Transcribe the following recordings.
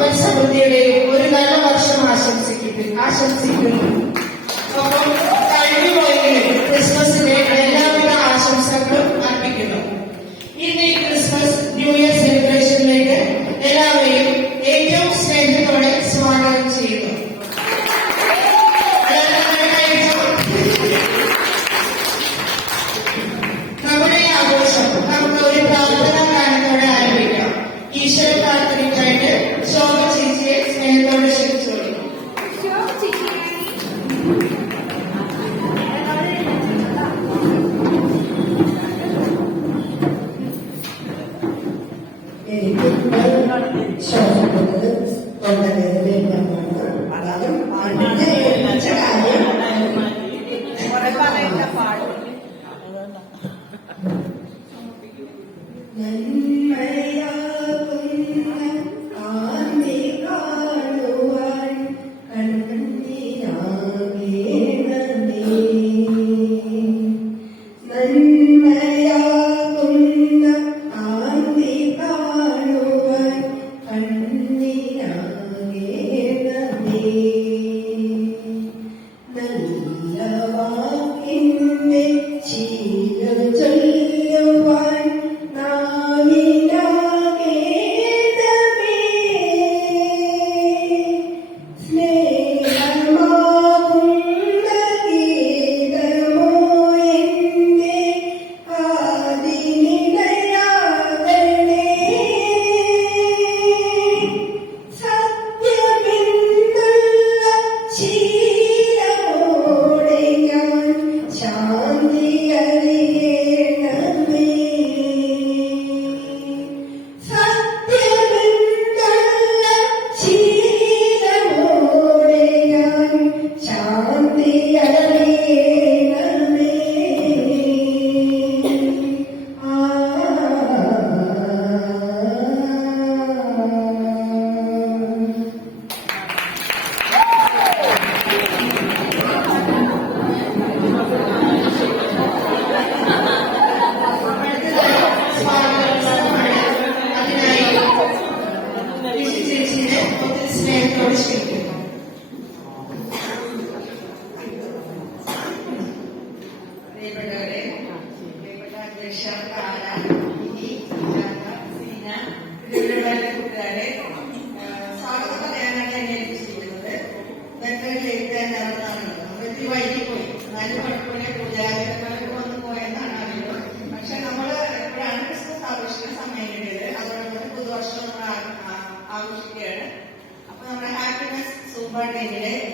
സമ്പൽ സമൃദ്ധിയുടെയും ഒരു നല്ല വർഷം ആശംസിക്കുന്നു. ഒപ്പം കഴിഞ്ഞുപോയെങ്കിലും ക്രിസ്മസിന്റെ എല്ലാവിധ ആശംസകളും അർപ്പിക്കുന്നു. ഇന്ന് ഈ ക്രിസ്മസ് ന്യൂ ഇയർ സെലിബ്രേഷനിലേക്ക് എല്ലാവരെയും ഏറ്റവും സ്നേഹത്തോടെ സ്വാഗതം ചെയ്യുന്നു. നമ്മുടെ ആഘോഷം നമുക്ക് ഒരു പ്രാർത്ഥനാ ഗാനത്തോടെ ആരംഭിക്കാം. ഈശ്വര പ്രാർത്ഥനയ്ക്കായിട്ട് ശോഭ ചേച്ചിയെ സ്നേഹത്തോടെ ക്ഷണിച്ചോളൂ. ശ്വാസത്തിന് തൊണ്ടവേദനയാണ്. അതാണ്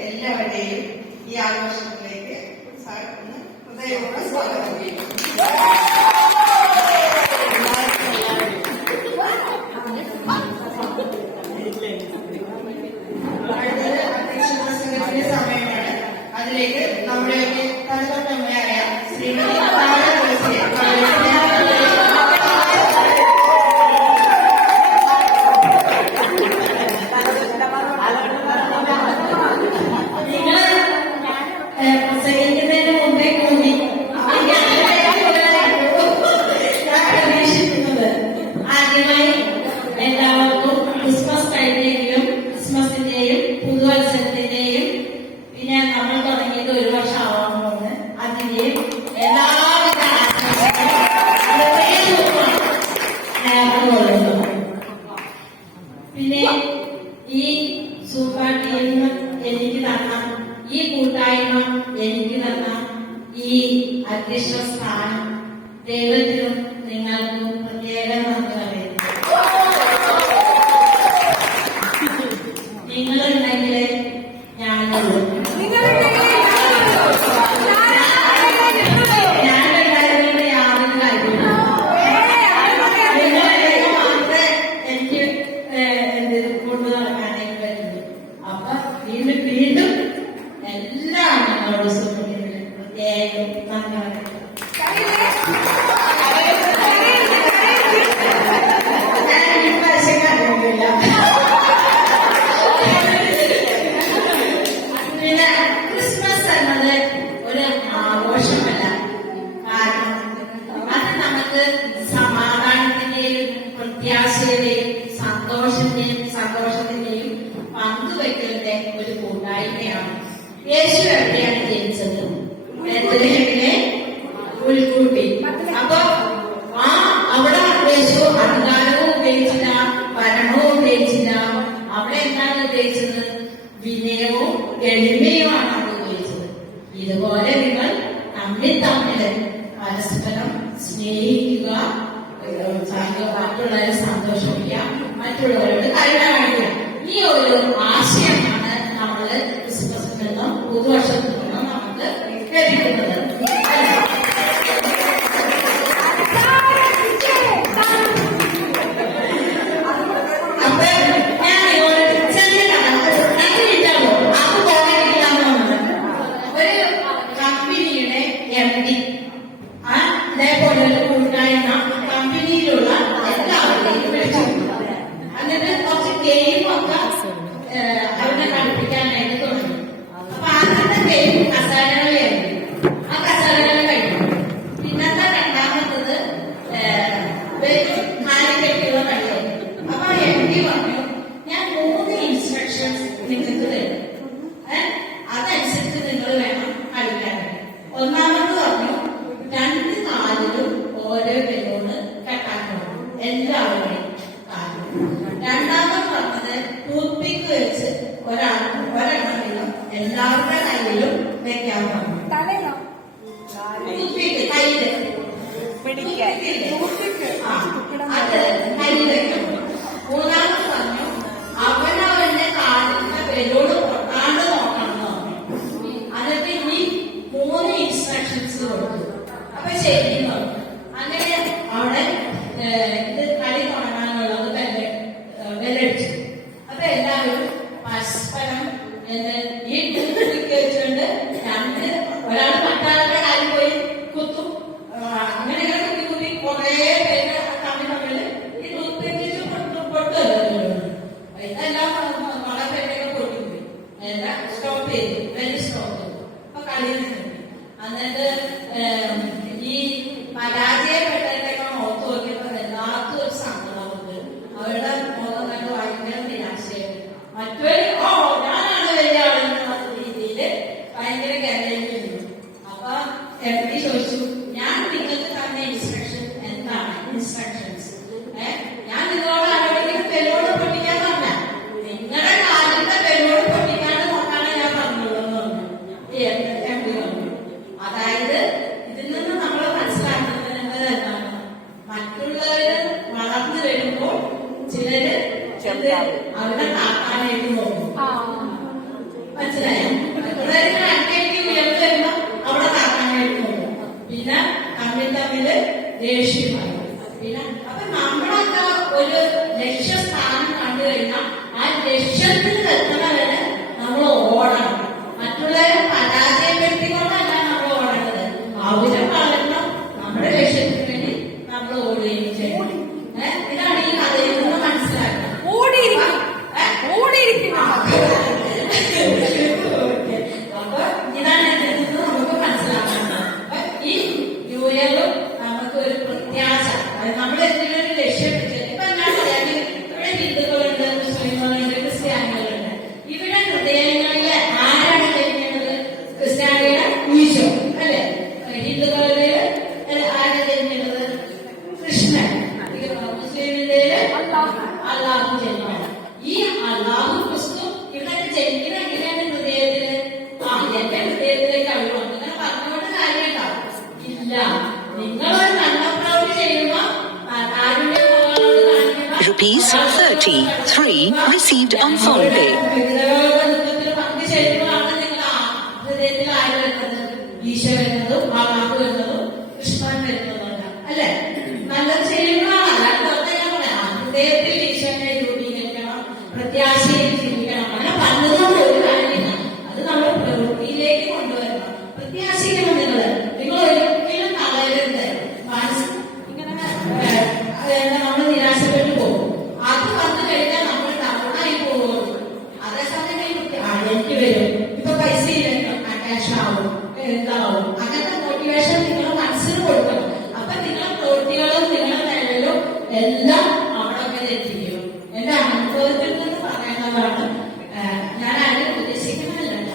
എല്ലാവരുടെയും ഈ ആഘോഷത്തിലേക്ക് ഹൃദയപൂർവ്വം സ്വാഗതം ചെയ്യുന്നു. അടുത്തത് അധ്യക്ഷ പ്രസംഗത്തിന്റെ സമയമാണ്. അതിലേക്ക് നമ്മുടെ തലതൊട്ടമ്മയായ ശ്രീമതി പിന്നെ ഈ സൂപ്പാട്ടിയിൽ എനിക്ക് തന്ന ഈ കൂട്ടായ്മ എനിക്ക് തന്ന ഈ അധ്യക്ഷ സ്ഥാനം ദൈവത്തിനും നിങ്ങൾക്കും പ്രത്യേകം നന്ദി പറയുന്നു. നിങ്ങളുണ്ടെങ്കിൽ ഞാനുള്ളൂ. വീണ്ടും എല്ലാ ഞങ്ങളോട് പ്രത്യേകം നന്ദി പറയുന്നു. പിന്നെ ക്രിസ്മസ് എന്നത് ഒരു ആഘോഷമല്ല. കാരണം അത് നമുക്ക് സമാധാനത്തിന്റെയും പ്രത്യാശയുടെയും സന്തോഷത്തിന്റെയും യേശു എവിടെയാണ് ജനിച്ചത്? ബേത്ലഹേമിലെ പുൽക്കൂട്ടി. അപ്പൊ അവിടെ യേശു അധികാരവും ഉപയോഗിച്ചില്ല, ഭരണവും ഉപയോഗിച്ചില്ല. അവിടെ എന്താണ് ഉപയോഗിച്ചത്? വിനയവും എളിമയുമാണ് അവിടെ ഉപയോഗിച്ചത്. ഇതുപോലെ നിങ്ങൾ തമ്മില് പരസ്പരം സ്നേഹിക്കുക, മറ്റുള്ളവരെ സന്തോഷിപ്പിക്കുക, മറ്റുള്ളവരോട് കരുണ കാണിക്കുക. ഈ ഒരു ആശയമാണ് നമ്മള് ക്രിസ്മസിൽ നിന്നും പുതുവർഷത്തിൽ നിന്നും നമുക്ക് ലഭിക്കുന്നത്. അപ്പൊ ഞാൻ ഒരു കമ്പനിയുടെ MD ഇതേപോലെ ഒരു കൂട്ടായ്മ കമ്പനിയിലുള്ള എല്ലാവരെയും വിളിച്ചു. എന്നിട്ട് കുറച്ച് ഗെയിമൊക്കെ അവരെ കളിപ്പിക്കാനായിട്ട് തുടങ്ങി. അപ്പൊ ആദ്യത്തെ ഗെയിം കസാരകളിയായിരുന്നു. ആ കസാരകളി കഴിഞ്ഞു. പിന്നത്തെ രണ്ടാമത്തത് കാലിക്കറ്റുള്ള കളിയായിരുന്നു. അപ്പൊ MD പറഞ്ഞു, ഞാൻ 3 ഇൻസ്ട്രക്ഷൻസ് നിങ്ങൾക്ക് തരും, അതനുസരിച്ച് നിങ്ങൾ വേണം കളിക്കാനായിട്ട്. ഒന്നാമത് പറഞ്ഞു, 2 കാലിലും ഓരോ ബലൂണ് കെട്ടാൻ പറഞ്ഞു, എല്ലാവരുടെയും കാലിലും. രണ്ടാമത് പറഞ്ഞത് ടൂത്ത് പിക്ക് വെച്ച് ഒരെണ്ണം വീതം എല്ലാവരുടെ കയ്യിലും വെക്കാൻ പറഞ്ഞു. ടൂത്ത് പിക്ക് കയ്യില് അത് കയ്യിൽ വെക്കണം. മൂന്നാമത് പറഞ്ഞു, അവനവന്റെ കാലിന്റെ ബലൂണ് പൊട്ടാണ്ട് നോക്കണം എന്ന് പറഞ്ഞു. എന്നിട്ട് ഇനി 3 ഇൻസ്ട്രക്ഷൻസ് കൊടുത്തു. അപ്പൊ ശരി പറഞ്ഞു. അങ്ങനെ അവിടെ ഇത് കളി തുടങ്ങാനുള്ളത് ബെല്ലടിച്ചു. അപ്പൊ എല്ലാവരും പരസ്പരം ഈ ടൂത്ത് വെച്ചുകൊണ്ട് ഒരാൾ മറ്റാളുടെ കാലിൽ പോയി കുത്തും. അങ്ങനെ കുത്തി കുറെ പേര് തമ്മിൽ ഈ ടൂത്ത് വെച്ച് പൊട്ടുമല്ലോ. ഇതെല്ലാം വളരെ പേരൊക്കെ പൊട്ടിപ്പോയി. എല്ലാം സ്റ്റോപ്പ് ചെയ്തു, വെൽ സ്റ്റോപ്പ് ചെയ്തു. അപ്പൊ കളിയിൽ നിന്ന് എന്നിട്ട് ഈ പരാജയപ്പെട്ടവരുടെയൊക്കെ മുഖത്ത് നോക്കിയപ്പോ എല്ലാവർക്കും ഒരു സങ്കടമുണ്ട്. അവരുടെ മുഖം കണ്ട് ഭയങ്കര നിരാശയായി. മറ്റൊരു ഞാനാണ് വലിയ ആളെന്ന രീതിയില് ഭയങ്കര കരയിലിരുന്നു. അപ്പൊ MD ചോദിച്ചു, ഞാൻ നിങ്ങൾക്ക് തന്ന ഇൻസ്ട്രക്ഷൻ എന്താണ്? ഇൻസ്ട്രക്ഷൻസ് ഞാൻ നിങ്ങളോട് ആരോടെങ്കിലും ബലൂണ് പൊട്ടിക്കാൻ പറഞ്ഞ നിങ്ങളുടെ കാലിന്റെ ബലൂണ് പൊട്ടിക്കാണ്ട് നോക്കാണ് ഞാൻ പറഞ്ഞുള്ളൂ എന്ന് പറഞ്ഞു. MD പറഞ്ഞു. അതായത് ഇതിൽ നിന്ന് നമ്മൾ മനസ്സിലാക്കുന്നത് എന്താണ്? മറ്റുള്ളവര് വളർന്നു വരുമ്പോൾ ചിലര് അവരുടെ താക്കാനായിട്ട് നോക്കും. മനസ്സിലായോ? മറ്റുള്ളവര് അറ്റേക്ക് ഉയർന്നു വരുമ്പോ അവിടെ താക്കാനായിട്ട് നോക്കും. പിന്നെ തമ്മില് ദേഷ്യമായി. പിന്നെ അപ്പൊ നമ്മളൊക്കെ ഒരു ലക്ഷ്യസ്ഥാനം കണ്ടു കഴിഞ്ഞാൽ ആ ലക്ഷ്യത്തിൽ എത്തുന്നവരെ നമ്മൾ ഓടണം. മറ്റുള്ളവരെ പരാജയപ്പെടുത്തിക്കൊണ്ടല്ല നമ്മൾ ഓടേണ്ടത്. അവരെ വളരണം, നമ്മുടെ ലക്ഷ്യത്തിന് വേണ്ടി നമ്മൾ ഓടുകയും ചെയ്യണം. ഇതാണ് ഈ കഥയിൽ നിന്ന് മനസ്സിലാക്കുന്നത്. അപ്പൊ ഇതാണ് ഇതിൽ നിന്ന് നമുക്ക് മനസ്സിലാക്കുന്നത്. ഈ ന്യൂ ഇയറും നമുക്ക് ഒരു പ്രത്യാശ, നമ്മൾ എന്തെങ്കിലും ഒരു ലക്ഷ്യം വെച്ച് ഇപ്പൊ ഞാൻ പറയാം, ഇവിടെ ഹിന്ദുക്കളുണ്ട്, മുസ്ലിങ്ങളുണ്ട്, ക്രിസ്ത്യാനികളുണ്ട്. ഇവിടെ ഹൃദയങ്ങളിലെ ആരാണ് ജനിക്കുന്നത്? ക്രിസ്ത്യാനിയുടെ ഈശോ അല്ലെ? ഹിന്ദുക്കളുടെ ആരാണ് ജനിക്കുന്നത്? കൃഷ്ണൻ. മുസ്ലിമിന്റെ അള്ളാഹു ജനിക്കണം. ഈ അള്ളാഹു ക്രിസ്തു ഇവിടെ ജനിക്കുന്ന എങ്ങനെയാണ്? ഹൃദയത്തില്. എന്റെ ഹൃദയത്തിലേക്ക് അഴിവാണ്. അങ്ങനെ പറഞ്ഞുകൊണ്ട് കാര്യമുണ്ടാവും ഇല്ല. നിങ്ങളൊരു നല്ല പ്രവൃത്തി ചെയ്യുമ്പോ ₹33 received on phone pay. പങ്ക് ചേരുമ്പോഴാണ് നിങ്ങൾ ഹൃദയത്തിൽ ആര് വരുന്നത്? ഈശോ വരുന്നതും അള്ളാഹു വരുന്നതും കൃഷ്ണൻ വരുന്നതുമല്ല അല്ലെ? നല്ലത് ചെയ്യുമ്പോഴാണ്. ഹൃദയത്തിൽ ഈശോനെ രൂപീകരിക്കണം, പ്രത്യാശയിൽ ജീവിക്കണം. അങ്ങനെ പറഞ്ഞതുകൊണ്ട് ഒരു കാര്യമില്ല. അത് നമ്മൾ പ്രവൃത്തിയിലേക്ക് കൊണ്ടുവരണം. പ്രത്യാശിക്കണം. നിങ്ങൾ ഒരിക്കലും തളരരുത്. ഇങ്ങനെ നമ്മൾ നിരാശപ്പെട്ടു പോകും. അത് വന്നു കഴിഞ്ഞാൽ നമ്മൾ ഡൗണായി പോകുള്ളൂ. അതേസമയം എനിക്ക് വരും, ഇപ്പൊ പൈസ ഇല്ലല്ലോ, ക്യാഷ് ആവും, എന്താവും, അങ്ങനത്തെ മോട്ടിവേഷൻ നിങ്ങൾ മനസ്സിൽ കൊടുക്കണം. അപ്പൊ നിങ്ങളുടെ പ്രവൃത്തികളും നിങ്ങളുടെ നിലവിലും എല്ലാം അവിടെ ഒക്കെ എത്തിക്കും. എന്റെ അനുഭവത്തിൽ നിന്ന് പറയുന്നതാണ്. ഞാൻ ആരും ഉദ്ദേശിക്കുന്നില്ല.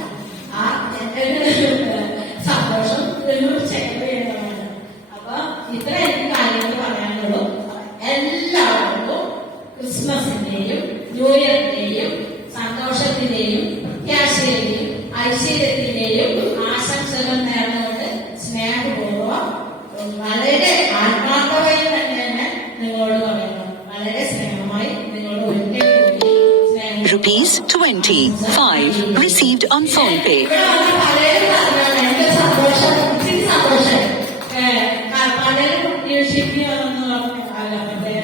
ആ ക്രിസ്മസിന്റെയും ന്യൂ ഇയറിന്റെയും സന്തോഷത്തിന്റെയും പ്രത്യാശയുടെയും ഐശ്വര്യത്തിന്റെയും ആശംസകൾ നേർന്നുകൊണ്ട് സ്നേഹപൂർവ്വം വളരെ ആത്മാർത്ഥമായി തന്നെ നിങ്ങളോട് പറയുന്നു. വളരെ സ്നേഹമായി നിങ്ങളോട് ഒരിക്കൽ കൂടി സ്നേഹം. ₹25 received on PhonePe. ഇവിടെ വന്ന് പലരും പറഞ്ഞാണ് എനിക്ക് സന്തോഷം, ഒത്തിരി സന്തോഷം. പലരും ഷിപ്പിയാണെന്ന് പറഞ്ഞു. അല്ല മറ്റേ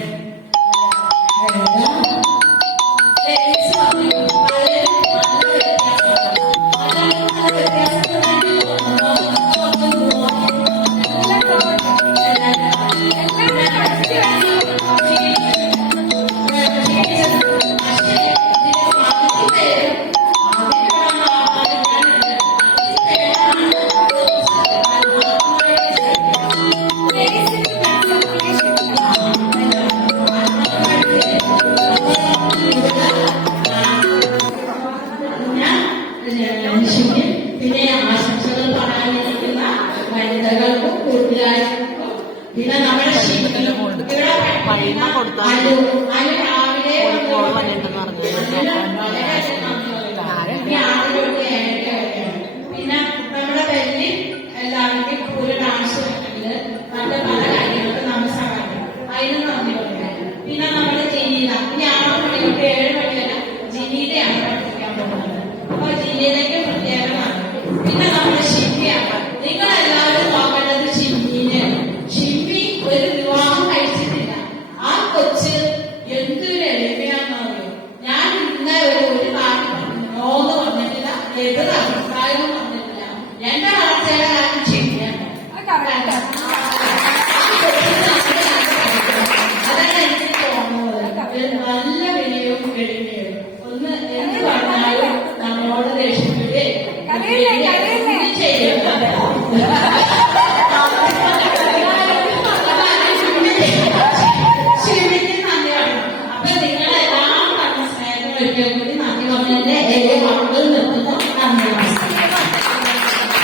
ലേഡീസ് പറഞ്ഞു പലരും നല്ല വ്യത്യാസമാണ്. പലരും നല്ല പിന്നെ ആശംസകൾ പറയാനിരിക്കുന്ന വനിതകൾക്കും കൂട്ടുകാർക്കും പിന്നെ നമ്മുടെ ശില്പിയും ഇവിടെ അതിന് രാവിലെ പിന്നെ നമ്മുടെ പേരിൽ എല്ലാവർക്കും ഒരു ഡാൻസ് ഉണ്ടെങ്കിൽ നമ്മുടെ പല കാര്യങ്ങൾക്കും നമ്മൾ സഹായിക്കും. അതിന് നന്ദി പറയാം. പിന്നെ നമ്മുടെ ജിനീത ഇനി 6 മണി തൊട്ട് 7 മണി വരെ ജിനീതയാണ് പഠിപ്പിക്കാൻ പോകുന്നത്. അപ്പൊ ജിനീതയ്ക്ക് പ്രത്യേകമാണ്. പിന്നെ നമ്മുടെ ഷിമ്മിയാണ്. നിങ്ങൾ എല്ലാവരും നോക്കേണ്ടത് ഷിമ്മിനെയാണ്. ഷിമ്മി ഒരു വിവാഹം കഴിച്ചിട്ടില്ല. ആ കൊച്ച് എന്തൊരു എളിമയാണെന്നറിയോ. ഞാൻ ഇന്നേ ഒരു കാര്യം നോന്ന് പറഞ്ഞിട്ടില്ല, എതിർ അഭിപ്രായവും പറഞ്ഞിട്ടില്ല. എന്റെ വളർച്ചയുടെ കാര്യം ഷിമ്മിയാണ്.